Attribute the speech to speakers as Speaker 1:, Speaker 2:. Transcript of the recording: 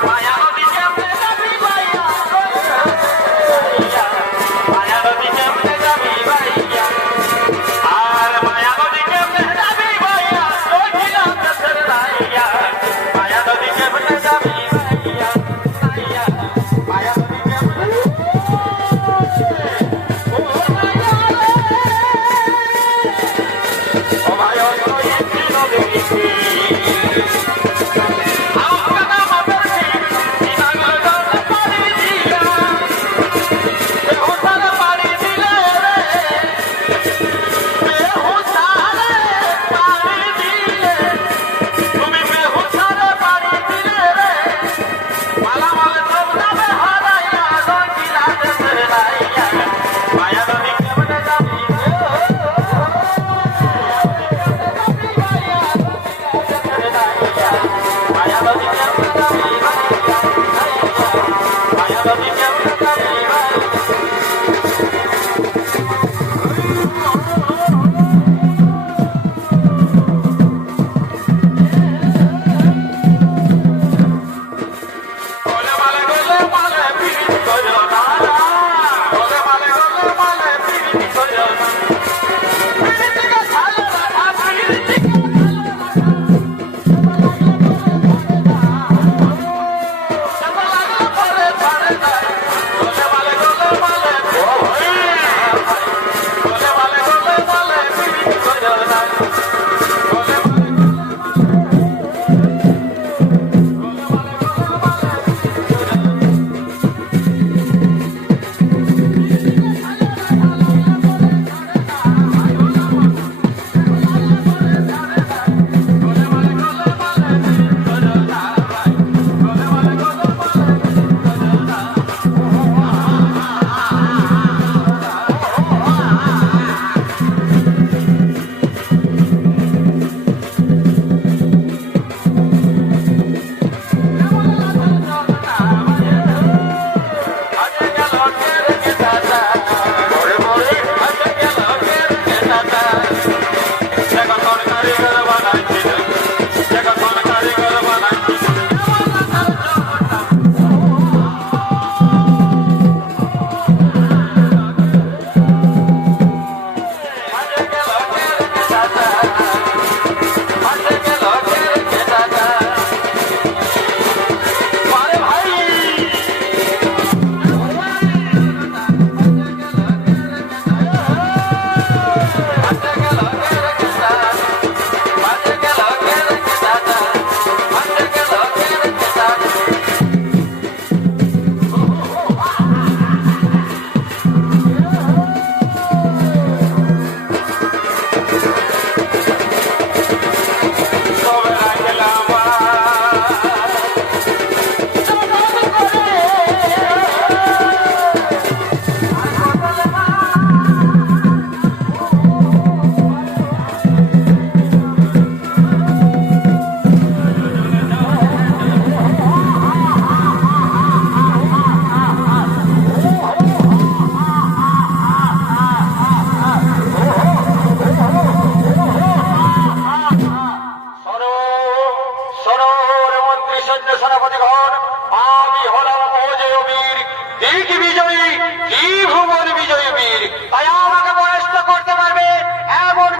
Speaker 1: Fire! I have a শ্রদ্ধ সেনাপতিগণ আমি হলাম অজয় বীর দিক বিজয়ী কি ভুবন বিজয়ী বীর? তাই